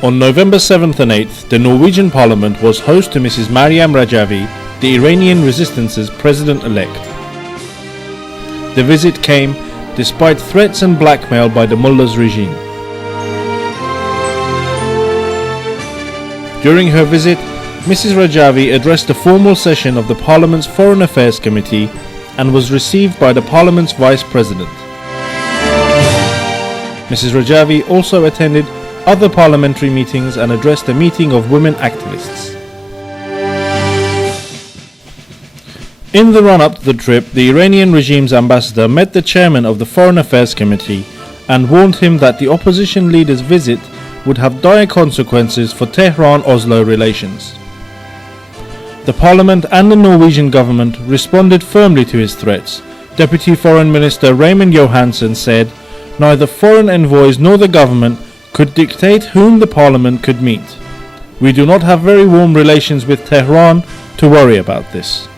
On November 7th and 8th, the Norwegian Parliament was host to Mrs. Maryam Rajavi, the Iranian Resistance's president-elect. The visit came despite threats and blackmail by the mullah's regime. During her visit, Mrs. Rajavi addressed a formal session of the Parliament's Foreign Affairs Committee and was received by the Parliament's Vice President. Mrs. Rajavi also attended other parliamentary meetings and addressed a meeting of women activists. In the run-up to the trip, the Iranian regime's ambassador met the chairman of the Foreign Affairs Committee and warned him that the opposition leader's visit would have dire consequences for Tehran-Oslo relations. The Parliament and the Norwegian government responded firmly to his threats. Deputy Foreign Minister Raymond Johansen said, "Neither foreign envoys nor the government could dictate whom the Parliament could meet. We do not have very warm relations with Tehran to worry about this."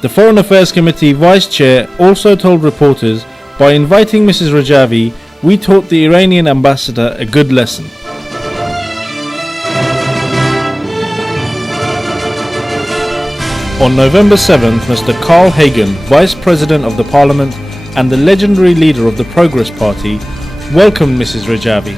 The Foreign Affairs Committee Vice Chair also told reporters, "By inviting Mrs. Rajavi, we taught the Iranian ambassador a good lesson." On November 7th, Mr. Carl Hagen, Vice President of the Parliament and the legendary leader of the Progress Party, welcomed Mrs. Rajavi.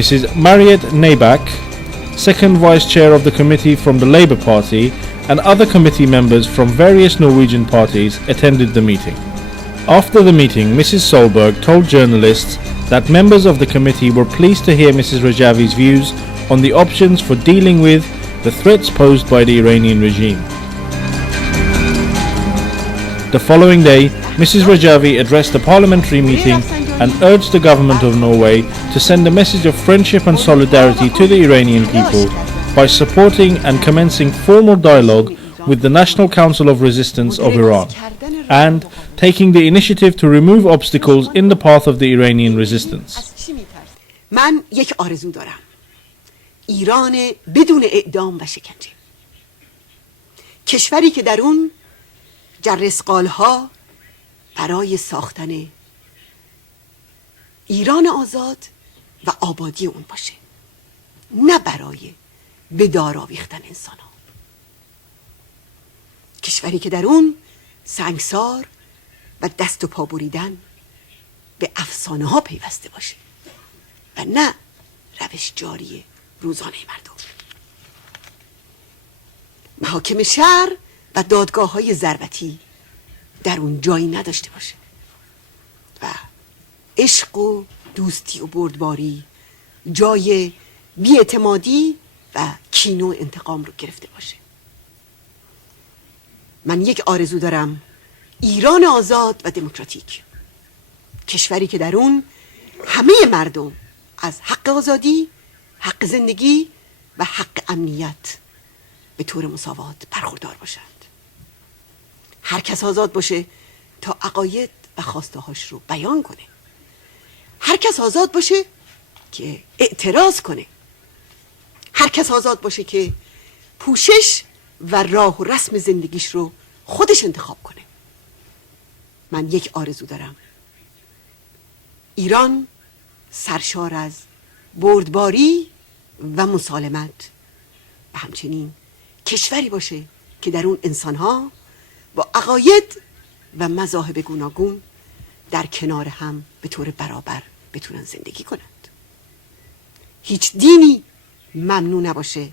Mrs. Mariette Nabak, second Vice Chair of the committee from the Labour Party, and other committee members from various Norwegian parties attended the meeting. After the meeting, Mrs. Solberg told journalists that members of the committee were pleased to hear Mrs. Rajavi's views on the options for dealing with the threats posed by the Iranian regime. The following day, Mrs. Rajavi addressed a parliamentary meeting and urged the government of Norway to send a message of friendship and solidarity to the Iranian people by supporting and commencing formal dialogue with the National Council of Resistance of Iran and taking the initiative to remove obstacles in the path of the Iranian resistance. من یک آرزو دارم. ایران بدون اعدام و شکنجه. کشوری که در اون جرثقال‌ها برای ساختن ایران آزاد و آبادی اون باشه، نه برای به دار آویختن انسان ها. کشوری که در اون سنگسار و دست و پا بریدن به افسانه ها پیوسته باشه و نه روش جاری روزانه مردم. محاکم شهر و دادگاه های ضربتی در اون جایی نداشته باشه و عشق و دوستی و بردباری جای بی‌اعتمادی و کینه و انتقام رو گرفته باشه. من یک آرزو دارم، ایران آزاد و دموکراتیک، کشوری که در اون همه مردم از حق آزادی، حق زندگی و حق امنیت به طور مساوات برخوردار باشند. هر کس آزاد باشه تا عقاید و خواسته هاش رو بیان کنه. هر کس آزاد باشه که اعتراض کنه. هر کس آزاد باشه که پوشش و راه و رسم زندگیش رو خودش انتخاب کنه. من یک آرزو دارم، ایران سرشار از بردباری و مسالمت و همچنین کشوری باشه که در اون انسانها با عقاید و مذاهب گوناگون در کنار هم به طور برابر بتونن زندگی کنند. هیچ دینی ممنوع نباشه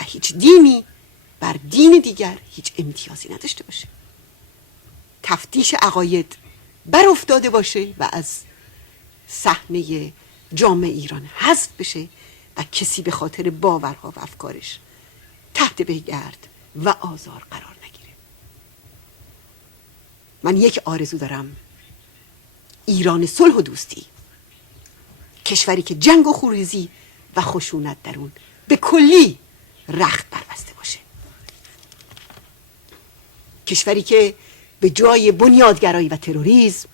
و هیچ دینی بر دین دیگر هیچ امتیازی نداشته باشه. تفتیش عقاید بر افتاده باشه و از صحنه جامعه ایران حذف بشه و کسی به خاطر باورها و افکارش تحت بهگرد و آزار قرار نگیره. من یک آرزو دارم: ایران صلح و دوستی، کشوری که جنگ و خونریزی و خشونت در اون به کلی رخت بربسته باشه، کشوری که به جای بنیادگرایی و تروریسم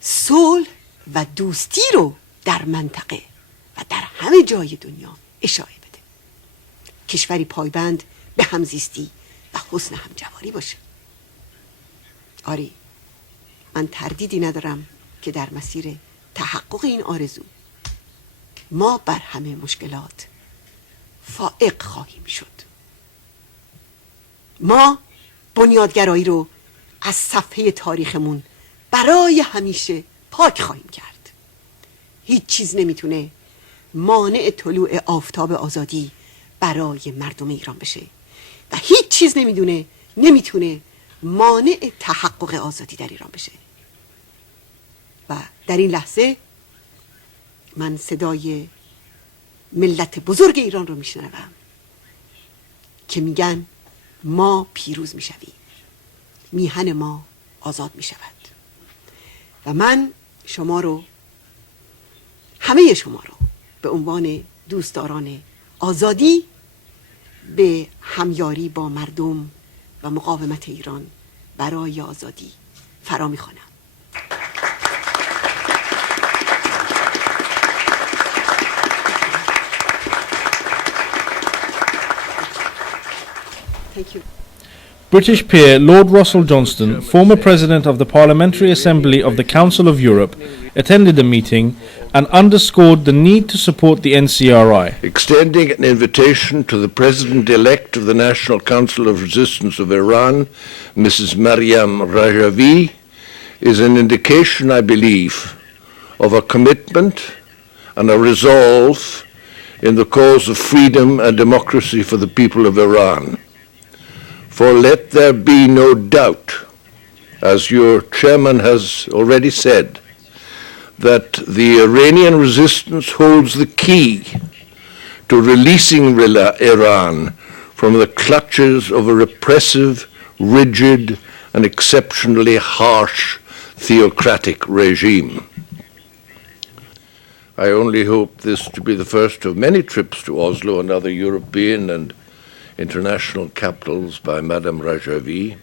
صلح و دوستی رو در منطقه و در همه جای دنیا اشاعه بده، کشوری پایبند به همزیستی و حسن همجواری باشه. آری، من تردیدی ندارم که در مسیر تحقق این آرزو ما بر همه مشکلات فائق خواهیم شد. ما بنیادگرایی رو از صفحه تاریخمون برای همیشه پاک خواهیم کرد. هیچ چیز نمیتونه مانع طلوع آفتاب آزادی برای مردم ایران بشه و هیچ چیز نمیتونه مانع تحقق آزادی در ایران بشه. و در این لحظه من صدای ملت بزرگ ایران رو میشنوم که میگن ما پیروز میشویم، میهن ما آزاد میشود. و من شما رو، همه شما رو به عنوان دوستداران آزادی به همیاری با مردم و مقاومت ایران برای آزادی فرا میخوانم. Thank you. British peer Lord Russell Johnston, former President of the Parliamentary Assembly of the Council of Europe, attended the meeting and underscored the need to support the NCRI. Extending an invitation to the President-elect of the National Council of Resistance of Iran, Mrs. Maryam Rajavi, is an indication, I believe, of a commitment and a resolve in the cause of freedom and democracy for the people of Iran. For let there be no doubt, as your chairman has already said, that the Iranian resistance holds the key to releasing Iran from the clutches of a repressive, rigid, and exceptionally harsh theocratic regime. I only hope this to be the first of many trips to Oslo and other European and international capitals by Maryam Rajavi.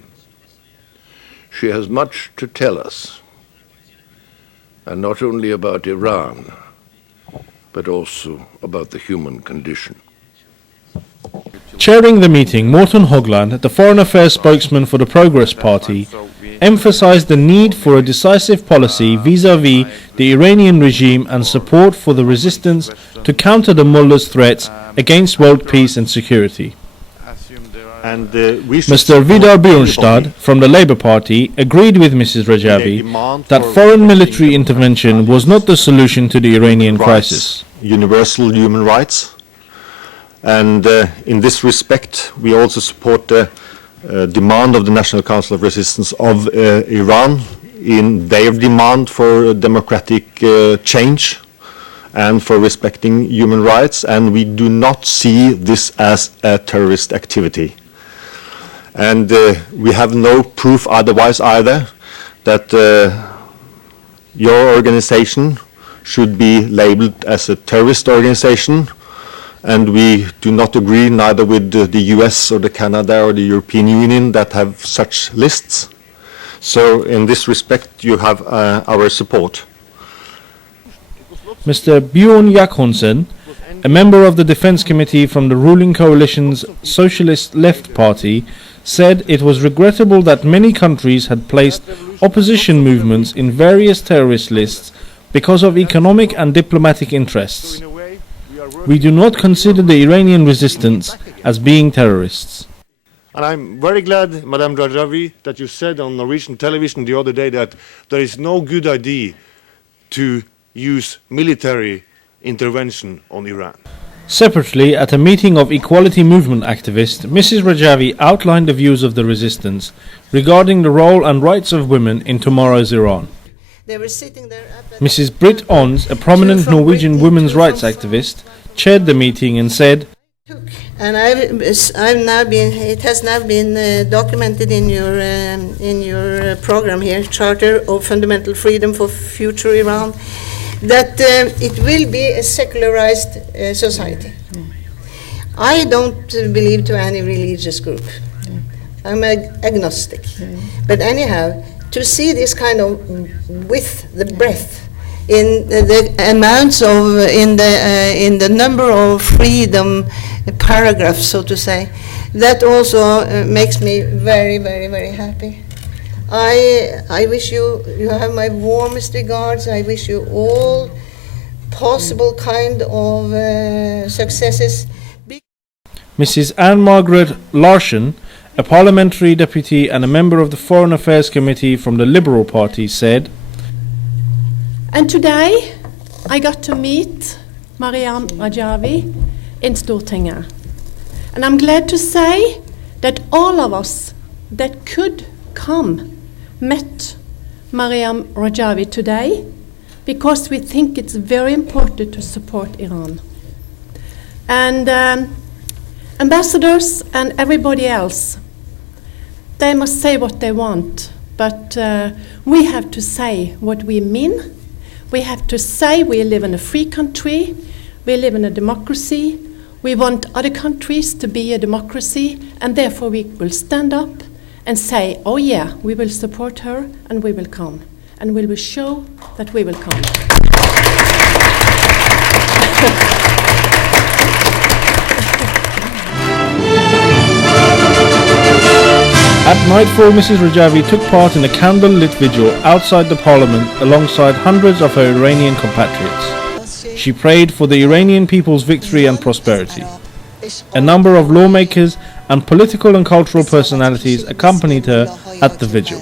She has much to tell us, and not only about Iran, but also about the human condition. Chairing the meeting, Morten Hogland, the Foreign Affairs spokesman for the Progress Party, emphasized the need for a decisive policy vis-à-vis the Iranian regime and support for the resistance to counter the mullah's threats against world peace and security. And Mr. Vidar Bjornstad from the Labour Party agreed with Mrs. Rajavi that foreign military intervention was not the solution to the Iranian crisis. Universal human rights. And in this respect, we also support the demand of the National Council of Resistance of Iran in their demand for democratic change and for respecting human rights. And we do not see this as a terrorist activity. And we have no proof otherwise either that your organization should be labeled as a terrorist organization, and we do not agree neither with the US or the Canada or the European Union that have such lists. So in this respect you have our support. Mr. Bjorn Jakobsen, a member of the Defence Committee from the ruling coalition's Socialist Left Party, said it was regrettable that many countries had placed opposition movements in various terrorist lists because of economic and diplomatic interests. We do not consider the Iranian resistance as being terrorists. And I'm very glad, Madame Rajavi, that you said on Norwegian television the other day that there is no good idea to use military intervention on Iran. Separately, at a meeting of equality movement activists, Mrs. Rajavi outlined the views of the resistance regarding the role and rights of women in tomorrow's Iran. They were sitting there at the Mrs. Britt Ons, a prominent Norwegian women's rights activist, chaired the meeting and said, And I've now been. It has now been documented in your program here, Charter of Fundamental Freedom for Future Iran, that it will be a secularized society. I don't belong to any religious group. I'm agnostic. But anyhow, to see this kind of width, the breadth, in the amounts of, in the number of freedom paragraphs, so to say, that also makes me very, very, very happy. I wish you have my warmest regards. I wish you all possible kind of successes. Mrs. Anne-Margaret Larsen, a parliamentary deputy and a member of the Foreign Affairs Committee from the Liberal Party, said, And today I got to meet Maryam Rajavi in Stortinget. And I'm glad to say that all of us that could come met Maryam Rajavi today because we think it's very important to support Iran. And ambassadors and everybody else, they must say what they want, but we have to say what we mean. We have to say we live in a free country, we live in a democracy, we want other countries to be a democracy, and therefore we will stand up and say, oh yeah, we will support her and we will come. And we will show that we will come. At nightfall, Mrs. Rajavi took part in a candle-lit vigil outside the parliament alongside hundreds of her Iranian compatriots. She prayed for the Iranian people's victory and prosperity. A number of lawmakers and political and cultural personalities accompanied her at the vigil.